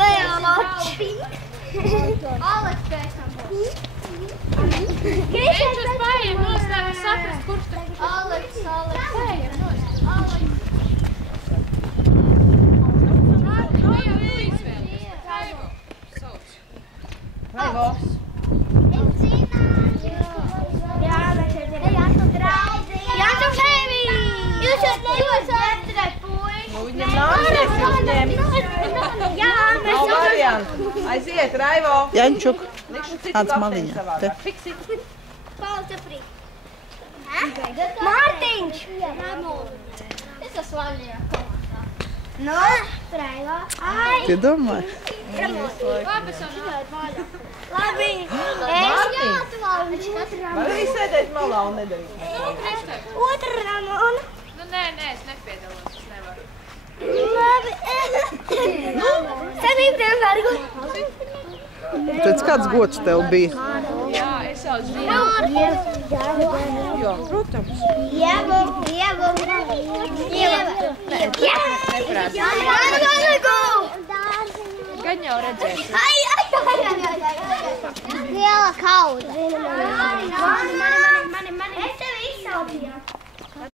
Leonoči. Aleks pēc tam būs. Viņš uz pājiem nostāja saprast, kurš te. Aleks. Pājiem nostāja. Aleks. Raivo. Jāņem Heivī! Jūs atcerēt, puiši! Nu, viņam nāksies uzņemt. Jā, Nav variantu. Aiziet, Raivo. Jaņčuk. Likšu citu Tāds kapteiņu maliņa. savādāk. Te. Fiksi. Palceprī. Mārtiņš! Es esmu vaļajā komandā. No, Raivo. Tu domā? Labi. Var arī sēdēt malā un nedarīt. Otra Ramona. Nu, nē, es nepiedalos, es nevaru. Labi. Sanītiem vergu. Pēc kāds gods tev bija? Jā, es jau zinu. Jo, protams. Gan jau redzēšu. Liela kauda.